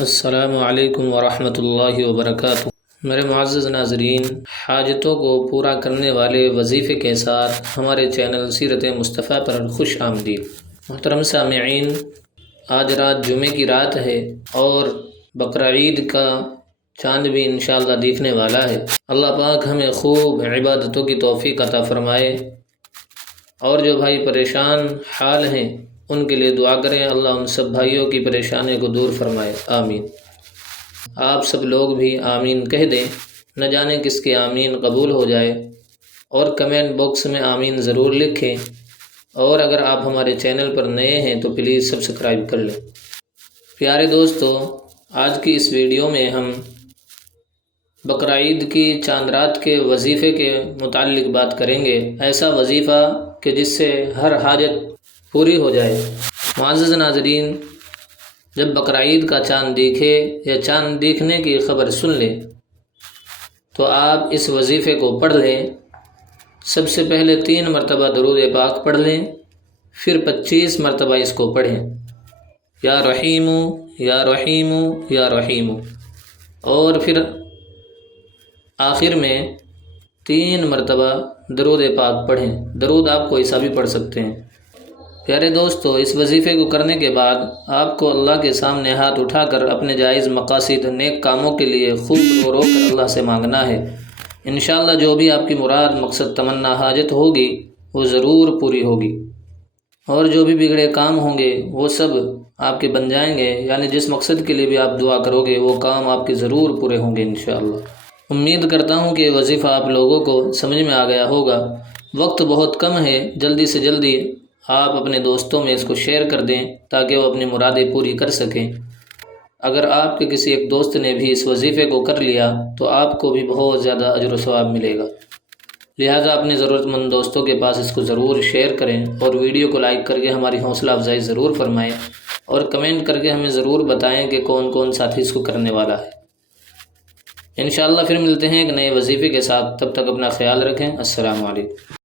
السلام علیکم ورحمۃ اللہ وبرکاتہ۔ میرے معزز ناظرین، حاجتوں کو پورا کرنے والے وظیفے کے ساتھ ہمارے چینل سیرت مصطفیٰ پر خوش آمدید۔ محترم سامعین، آج رات جمعے کی رات ہے اور بقرعید کا چاند بھی انشاءاللہ دیکھنے والا ہے۔ اللہ پاک ہمیں خوب عبادتوں کی توفیق عطا فرمائے، اور جو بھائی پریشان حال ہیں ان کے لیے دعا کریں، اللہ ان سب بھائیوں کی پریشانی کو دور فرمائے، آمین۔ آپ سب لوگ بھی آمین کہہ دیں، نہ جانے کس کی آمین قبول ہو جائے، اور کمنٹ باکس میں آمین ضرور لکھیں، اور اگر آپ ہمارے چینل پر نئے ہیں تو پلیز سبسکرائب کر لیں۔ پیارے دوستو، آج کی اس ویڈیو میں ہم بقرعید کی چاند رات کے وظیفے کے متعلق بات کریں گے، ایسا وظیفہ کہ جس سے ہر حاجت پوری ہو جائے۔ معزز ناظرین، جب بقرعید کا چاند دیکھے یا چاند دیکھنے کی خبر سن لیں تو آپ اس وظیفے کو پڑھ لیں۔ سب سے پہلے 3 مرتبہ درود پاک پڑھ لیں، پھر 25 مرتبہ اس کو پڑھیں، یا رحیم یا رحیم یا رحیم، اور پھر آخر میں 3 مرتبہ درود پاک پڑھیں۔ درود آپ کو ایسا بھی پڑھ سکتے ہیں۔ پیارے دوستو، اس وظیفے کو کرنے کے بعد آپ کو اللہ کے سامنے ہاتھ اٹھا کر اپنے جائز مقاصد نیک کاموں کے لیے خوب رو رو کر اللہ سے مانگنا ہے۔ انشاءاللہ جو بھی آپ کی مراد، مقصد، تمنا، حاجت ہوگی وہ ضرور پوری ہوگی، اور جو بھی بگڑے کام ہوں گے وہ سب آپ کے بن جائیں گے، یعنی جس مقصد کے لیے بھی آپ دعا کرو گے وہ کام آپ کے ضرور پورے ہوں گے انشاءاللہ۔ امید کرتا ہوں کہ یہ وظیفہ آپ لوگوں کو سمجھ میں آ گیا ہوگا۔ وقت بہت کم ہے، جلدی سے جلدی آپ اپنے دوستوں میں اس کو شیئر کر دیں تاکہ وہ اپنی مرادیں پوری کر سکیں۔ اگر آپ کے کسی ایک دوست نے بھی اس وظیفے کو کر لیا تو آپ کو بھی بہت زیادہ اجر و ثواب ملے گا، لہٰذا اپنے ضرورت مند دوستوں کے پاس اس کو ضرور شیئر کریں، اور ویڈیو کو لائک کر کے ہماری حوصلہ افزائی ضرور فرمائیں، اور کمنٹ کر کے ہمیں ضرور بتائیں کہ کون کون ساتھی اس کو کرنے والا ہے۔ انشاءاللہ پھر ملتے ہیں ایک نئے وظیفے کے ساتھ، تب تک اپنا خیال رکھیں۔ السلام علیکم۔